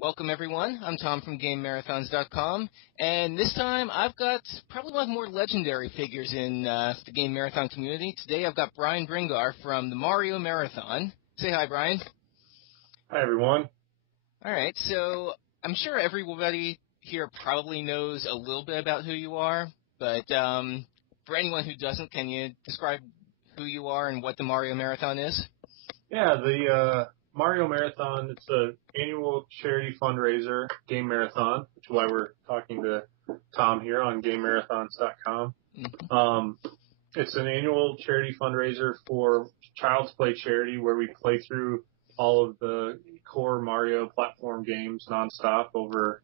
Welcome, everyone. I'm Tom from GameMarathons.com, and this time I've got probably one of the more legendary figures in the Game Marathon community. Today I've got Brian Bringar from the Mario Marathon. Say hi, Brian. Hi, everyone. All right, so I'm sure everybody here probably knows a little bit about who you are, but for anyone who doesn't, can you describe who you are and what the Mario Marathon is? Yeah, the Mario Marathon, it's an annual charity fundraiser, Game Marathon, which is why we're talking to Tom here on GameMarathons.com. It's an annual charity fundraiser for Child's Play charity where we play through all of the core Mario platform games nonstop over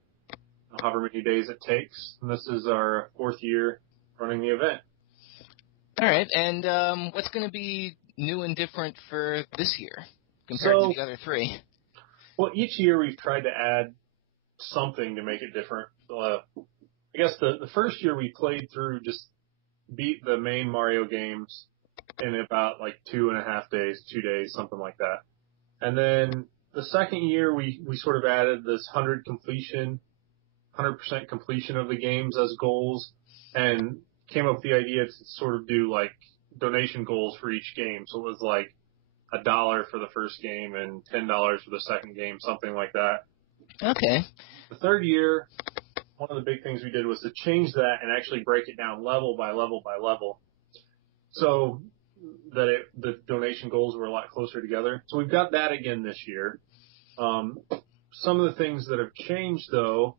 however many days it takes. And this is our fourth year running the event. All right, and what's going to be new and different for this year compared to the other three? Well, each year we've tried to add something to make it different. I guess the first year we played through just beat the main Mario games in about like 2.5 days, 2 days, something like that. And then the second year we sort of added this 100% completion of the games as goals and came up with the idea to sort of do like donation goals for each game. So it was like $1 for the first game and $10 for the second game, something like that. Okay. The third year, one of the big things we did was to change that and actually break it down level by level by level, so that the donation goals were a lot closer together. So we've got that again this year. Some of the things that have changed, though,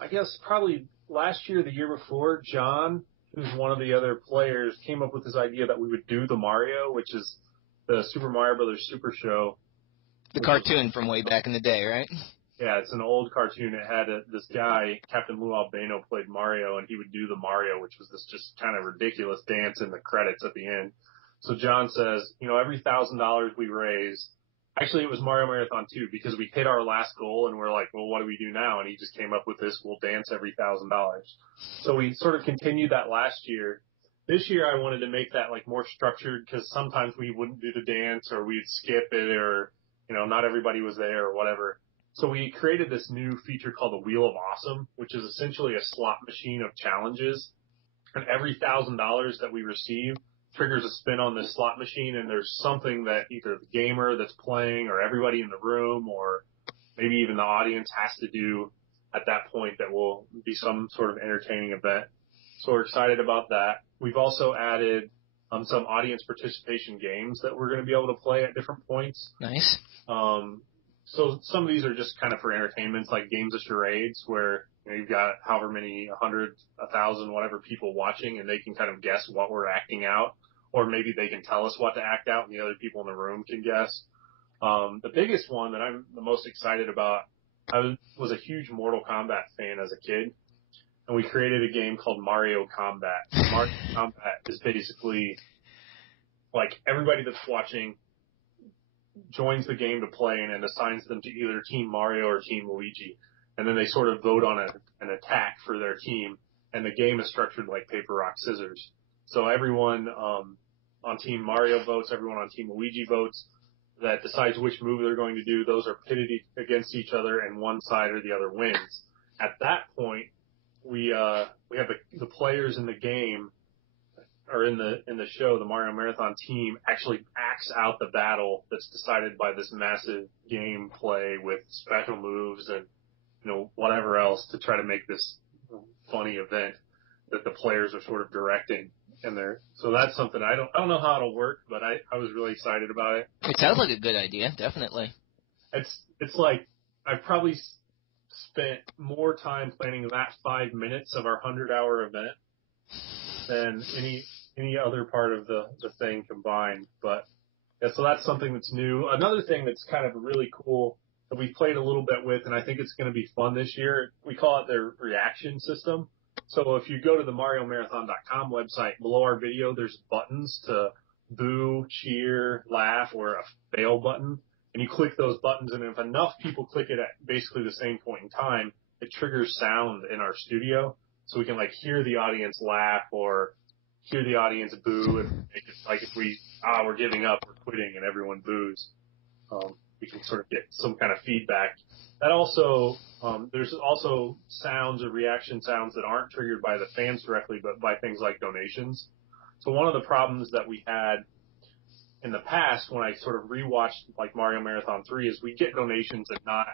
I guess probably last year, the year before, John, who's one of the other players, came up with this idea that we would do the Mario, which is the Super Mario Brothers Super Show. The cartoon from way back in the day, right? Yeah, it's an old cartoon. It had this guy, Captain Lou Albano, played Mario, and he would do the Mario, which was this just kind of ridiculous dance in the credits at the end. So John says, every $1,000 we raise, actually it was Mario Marathon 2, because we hit our last goal, and we're like, well, what do we do now? And he just came up with this, we'll dance every $1,000. So we sort of continued that last year. This year I wanted to make that like more structured, because sometimes we wouldn't do the dance, or we'd skip it, or, not everybody was there, or whatever. So we created this new feature called the Wheel of Awesome, which is essentially a slot machine of challenges. And every $1,000 that we receive triggers a spin on this slot machine, and there's something that either the gamer that's playing or everybody in the room or maybe even the audience has to do at that point that will be some sort of entertaining event. So we're excited about that. We've also added some audience participation games that we're going to be able to play at different points. Nice. So some of these are just kind of for entertainment, like games of charades, where you've got however many 100, 1,000, whatever people watching, and they can kind of guess what we're acting out, or maybe they can tell us what to act out, and the other people in the room can guess. The biggest one that I'm the most excited about, I was a huge Mortal Kombat fan as a kid, and we created a game called Mario Combat. Mario Combat is basically like everybody that's watching joins the game to play, and it assigns them to either Team Mario or Team Luigi. And then they sort of vote on an attack for their team, and the game is structured like paper, rock, scissors. So everyone on Team Mario votes, everyone on Team Luigi votes, that decides which move they're going to do. Those are pitted against each other, and one side or the other wins. At that point, we have the players in the game, or in the show, the Mario Marathon team actually acts out the battle that's decided by this massive game play with special moves and, whatever else to try to make this funny event that the players are sort of directing in there. So that's something I don't know how it'll work, but I was really excited about it. It sounds like a good idea, definitely. It's like I've probably spent more time planning that 5 minutes of our 100-hour event than any other part of the thing combined. But yeah, so that's something that's new. Another thing that's kind of really cool that we played a little bit with, and I think it's going to be fun this year, we call it their reaction system. So if you go to the MarioMarathon.com website, below our video, there's buttons to boo, cheer, laugh, or a fail button. And you click those buttons, and if enough people click it at basically the same point in time, it triggers sound in our studio. So we can like hear the audience laugh or hear the audience boo, and make it like if we're giving up, we're quitting, and everyone boos. We can sort of get some kind of feedback That also, there's also sounds or reaction sounds that aren't triggered by the fans directly, but by things like donations. So one of the problems that we had in the past when I sort of rewatched like Mario Marathon 3 is we get donations and not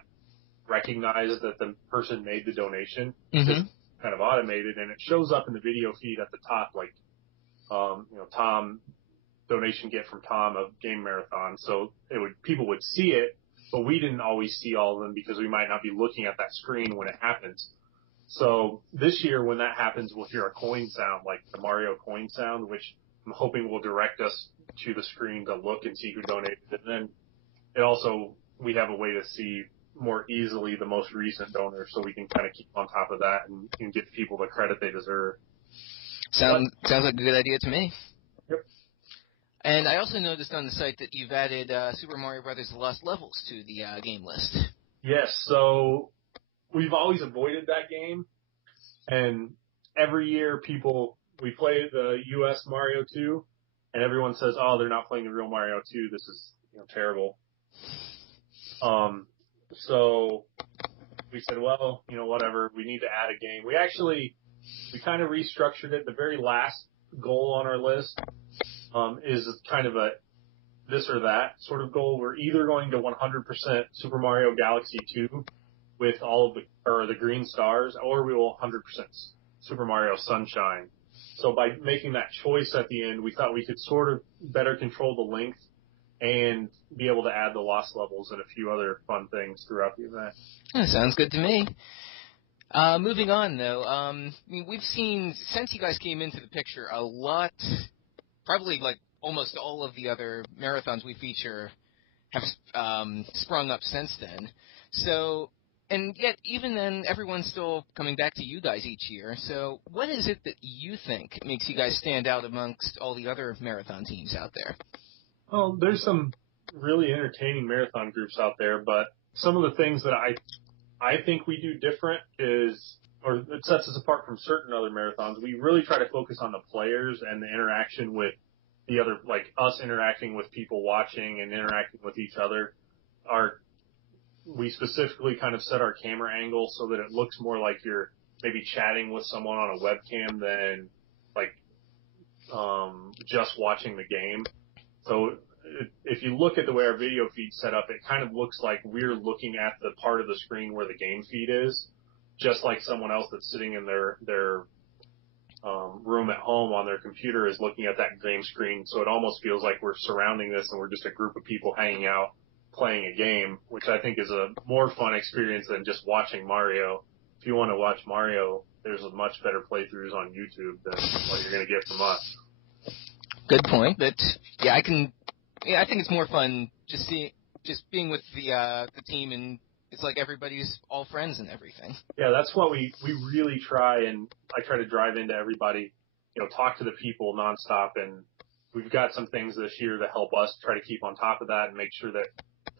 recognize that the person made the donation. Mm-hmm. It's kind of automated, and it shows up in the video feed at the top, like, Tom, donation get from Tom of Game Marathon. So people would see it, but we didn't always see all of them because we might not be looking at that screen when it happens. So this year when that happens, we'll hear a coin sound, like the Mario coin sound, which I'm hoping will direct us to the screen to look and see who donated. And then we have a way to see more easily the most recent donor, so we can kind of keep on top of that and give people the credit they deserve. Sounds like a good idea to me. Yep. And I also noticed on the site that you've added Super Mario Brothers Lost Levels to the game list. Yes, so we've always avoided that game, and every year we play the US Mario 2, and everyone says, oh, they're not playing the real Mario 2, this is terrible. So we said, well, whatever, we need to add a game. We kind of restructured it. The very last goal on our list is kind of a this or that sort of goal. We're either going to 100% Super Mario Galaxy 2 with all of the green stars, or we will 100% Super Mario Sunshine. So by making that choice at the end, we thought we could sort of better control the length and be able to add the lost levels and a few other fun things throughout the event. That sounds good to me. Moving on, though, we've seen, since you guys came into the picture, a lot, probably like almost all of the other marathons we feature have sprung up since then. So, and yet, even then, everyone's still coming back to you guys each year. So what is it that you think makes you guys stand out amongst all the other marathon teams out there? Well, there's some really entertaining marathon groups out there, but some of the things that I think we do different or it sets us apart from certain other marathons. We really try to focus on the players and the interaction with the other, like us interacting with people watching and interacting with each other. We specifically kind of set our camera angle so that it looks more like you're maybe chatting with someone on a webcam than like just watching the game. So if you look at the way our video feed's set up, it kind of looks like we're looking at the part of the screen where the game feed is, just like someone else that's sitting in their room at home on their computer is looking at that game screen. So it almost feels like we're surrounding this and we're just a group of people hanging out playing a game, which I think is a more fun experience than just watching Mario. If you want to watch Mario, there's a much better playthroughs on YouTube than what you're going to get from us. Good point, but yeah, I think it's more fun just being with the team, and it's like everybody's all friends and everything. Yeah, that's what we really try, and I try to drive into everybody, talk to the people nonstop, and we've got some things this year to help us try to keep on top of that and make sure that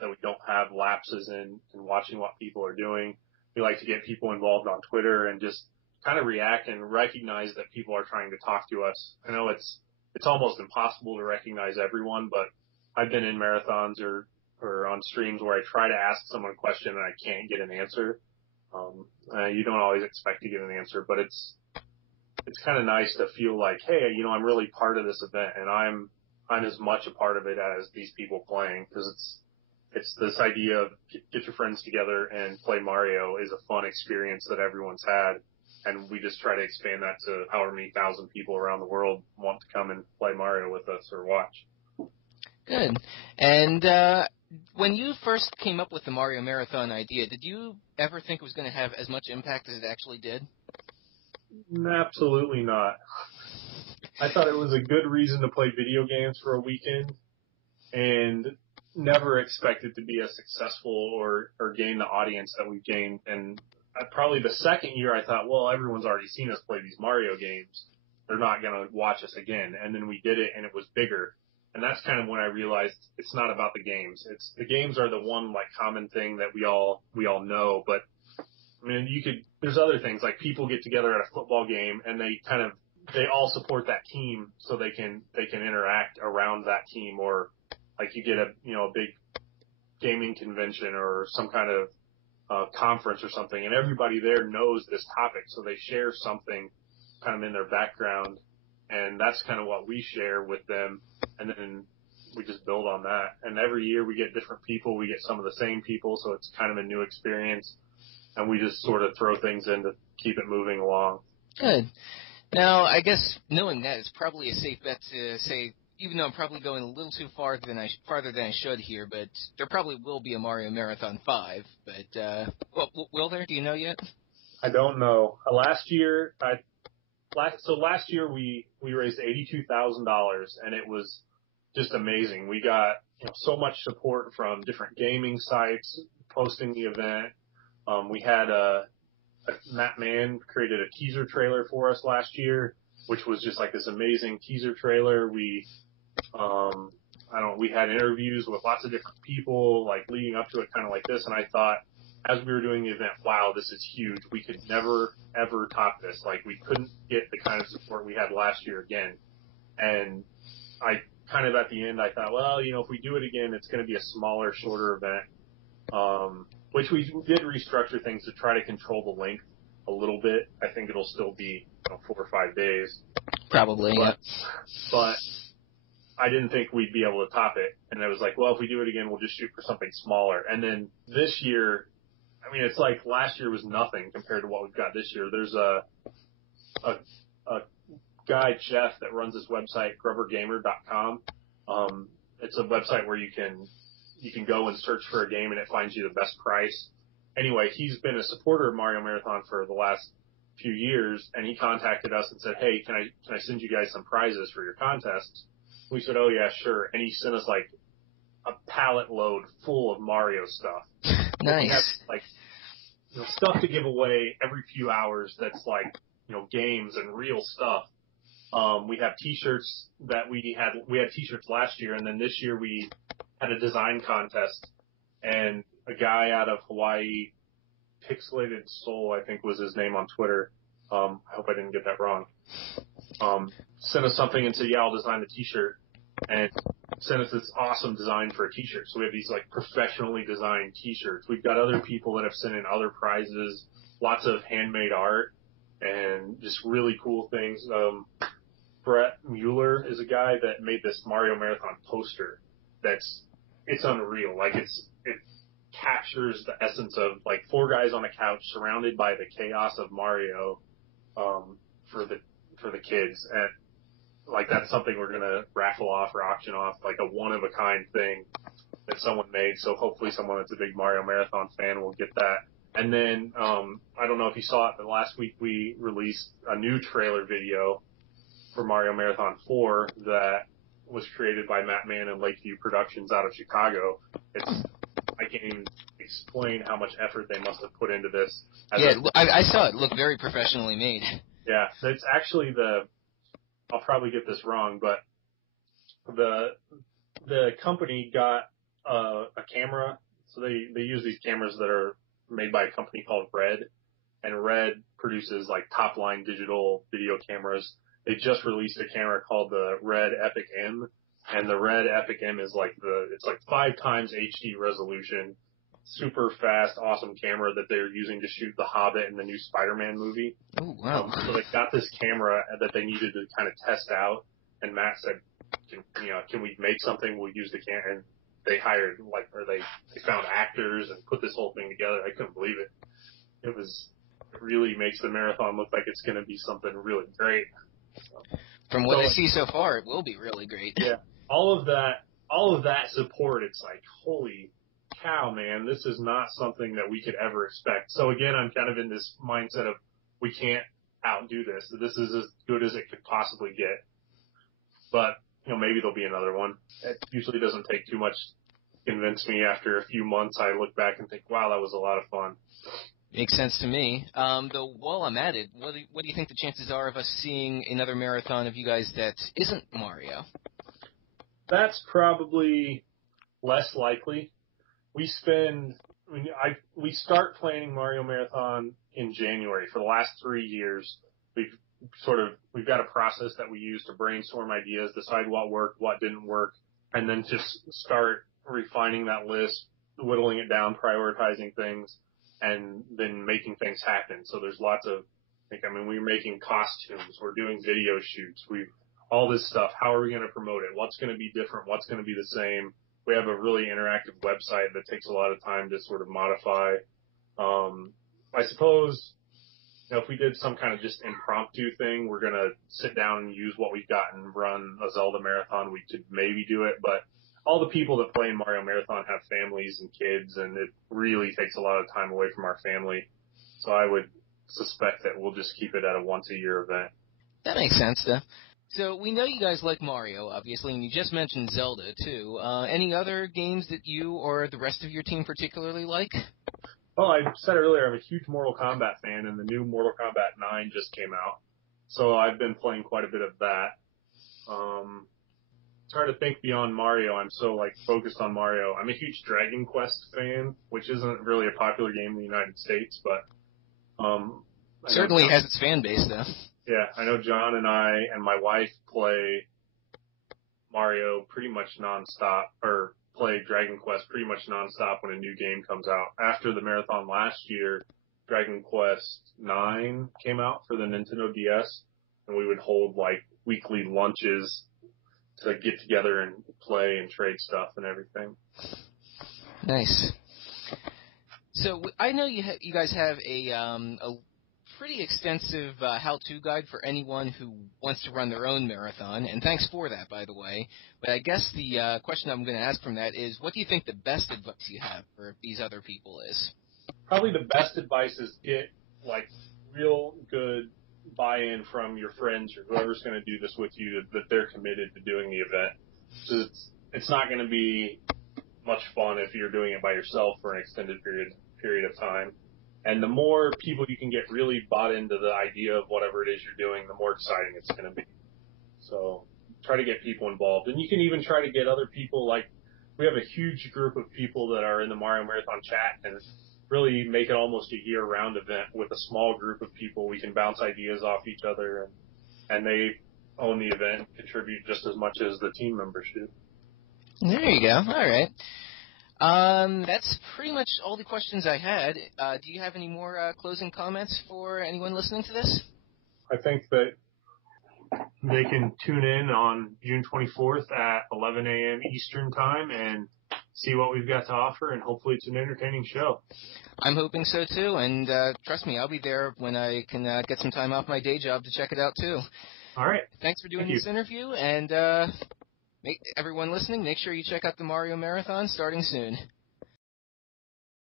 we don't have lapses in watching what people are doing. We like to get people involved on Twitter and just kind of react and recognize that people are trying to talk to us. I know it's almost impossible to recognize everyone, but I've been in marathons or on streams where I try to ask someone a question and I can't get an answer. You don't always expect to get an answer, but it's kind of nice to feel like, hey, I'm really part of this event, and I'm as much a part of it as these people playing, because it's this idea of get your friends together and play Mario is a fun experience that everyone's had. And we just try to expand that to however many thousand people around the world want to come and play Mario with us or watch. Good. And when you first came up with the Mario Marathon idea, did you ever think it was going to have as much impact as it actually did? Absolutely not. I thought it was a good reason to play video games for a weekend, and never expected to be as successful or gain the audience that we've gained. And probably the second year I thought, well, everyone's already seen us play these Mario games. They're not going to watch us again. And then we did it, and it was bigger. And that's kind of when I realized it's not about the games. The games are the one like common thing that we all know. But I mean, there's other things like people get together at a football game and they all support that team so they can interact around that team, or like you get a big gaming convention or some kind of conference or something, and everybody there knows this topic, so they share something kind of in their background, and that's kind of what we share with them, and then we just build on that. And every year we get different people, we get some of the same people, so it's kind of a new experience, and we just sort of throw things in to keep it moving along. Good. Now, I guess knowing that, it's probably a safe bet to say, even though I'm probably going a little too farther than I should here, but there probably will be a Mario Marathon 5. But will there? Do you know yet? I don't know. Last year we raised $82,000, and it was just amazing. We got so much support from different gaming sites posting the event. We had Matt Mann created a teaser trailer for us last year, which was just like this amazing teaser trailer. We had interviews with lots of different people, like leading up to it, kind of like this. And I thought, as we were doing the event, wow, this is huge. We could never, ever top this. Like, we couldn't get the kind of support we had last year again. And I kind of at the end, I thought, well, if we do it again, it's going to be a smaller, shorter event. Which we did restructure things to try to control the length a little bit. I think it'll still be 4 or 5 days. Probably, yeah. But I didn't think we'd be able to top it. And I was like, well, if we do it again, we'll just shoot for something smaller. And then this year, it's like last year was nothing compared to what we've got this year. There's a guy, Jeff, that runs this website, grubbergamer.com. It's a website where you can go and search for a game and it finds you the best price. Anyway, he's been a supporter of Mario Marathon for the last few years, and he contacted us and said, hey, can I send you guys some prizes for your contests? We said, oh yeah, sure. And he sent us like a pallet load full of Mario stuff. Nice. We have like stuff to give away every few hours that's like games and real stuff. We have t-shirts that we had t-shirts last year, and then this year we had a design contest, and a guy out of Hawaii, Pixelated Soul, I think was his name on Twitter. I hope I didn't get that wrong. Sent us something and said, yeah, I'll design the t-shirt, and sent us this awesome design for a t-shirt. So we have these like professionally designed t-shirts. We've got other people that have sent in other prizes, lots of handmade art, and just really cool things. Brett Mueller is a guy that made this Mario Marathon poster it's unreal. Like it captures the essence of like 4 guys on a couch surrounded by the chaos of Mario, for the kids. And like, that's something we're going to raffle off or auction off, like a one of a kind thing that someone made. So hopefully someone that's a big Mario Marathon fan will get that. And then, I don't know if you saw it, but last week we released a new trailer video for Mario Marathon 4 that was created by Matt Mann and Lakeview Productions out of Chicago. I can't even explain how much effort they must have put into this. I saw it. It looked very professionally made. Yeah, it's actually I'll probably get this wrong, but the company got a camera. So they use these cameras that are made by a company called Red, and Red produces like top line digital video cameras. They just released a camera called the Red Epic M, and the Red Epic M is it's like 5 times HD resolution, super fast, awesome camera that they're using to shoot The Hobbit and the new Spider-Man movie. Oh, wow. So they got this camera that they needed to kind of test out, and Matt said, can we make something? We'll use the camera. And they hired they found actors and put this whole thing together. I couldn't believe it. It really makes the marathon look like it's going to be something really great. From what I see so far, it will be really great. Yeah. All of that support, it's like, holy cow, man, this is not something that we could ever expect. So again, I'm kind of in this mindset of we can't outdo this. This is as good as it could possibly get. But, maybe there'll be another one. It usually doesn't take too much to convince me. After a few months, I look back and think, wow, that was a lot of fun. Makes sense to me. Though, while I'm at it, what do you think the chances are of us seeing another marathon of you guys that isn't Mario? That's probably less likely. We start planning Mario Marathon in January. For the last 3 years, we've got a process that we use to brainstorm ideas, decide what worked, what didn't work, and then just start refining that list, whittling it down, prioritizing things. and then making things happen. So there's lots of, we're making costumes, we're doing video shoots, all this stuff. How are we going to promote it? What's going to be different? What's going to be the same? We have a really interactive website that takes a lot of time to sort of modify. I suppose, if we did some kind of just impromptu thing, we're going to sit down and use what we've got and run a Zelda marathon. We could maybe do it, but all the people that play in Mario Marathon have families and kids, and it really takes a lot of time away from our family. So I would suspect that we'll just keep it at a once-a-year event. That makes sense, though. So we know you guys like Mario, obviously, and you just mentioned Zelda, too. Any other games that you or the rest of your team particularly like? Well, I said earlier, I'm a huge Mortal Kombat fan, and the new Mortal Kombat 9 just came out. So I've been playing quite a bit of that. It's hard to think beyond Mario. I'm so, focused on Mario. I'm a huge Dragon Quest fan, which isn't really a popular game in the United States, but certainly has its fan base, though. Yeah, I know John and I and my wife play Mario pretty much nonstop, or play Dragon Quest pretty much nonstop when a new game comes out. After the marathon last year, Dragon Quest 9 came out for the Nintendo DS, and we would hold weekly lunches to get together and play and trade stuff and everything. Nice. So I know you guys have a pretty extensive how-to guide for anyone who wants to run their own marathon, and thanks for that, by the way. But I guess the question I'm going to ask from that is, what do you think the best advice you have for these other people is? Probably the best advice is get real good buy-in from your friends or whoever's going to do this with you, that they're committed to doing the event. So it's not going to be much fun if you're doing it by yourself for an extended period of time. And the more people you can get really bought into the idea of whatever it is you're doing, the more exciting it's going to be. So try to get people involved. And you can even try to get other people, we have a huge group of people that are in the Mario Marathon chat, and really make it almost a year-round event with a small group of people. We can bounce ideas off each other, and they own the event, contribute just as much as the team members do. There you go. All right. That's pretty much all the questions I had. Do you have any more closing comments for anyone listening to this? I think that they can tune in on June 24th at 11 a.m. Eastern Time and see what we've got to offer, and hopefully it's an entertaining show. I'm hoping so, too, and trust me, I'll be there when I can get some time off my day job to check it out, too. All right. Thanks for doing this interview, and everyone listening, make sure you check out the Mario Marathon starting soon.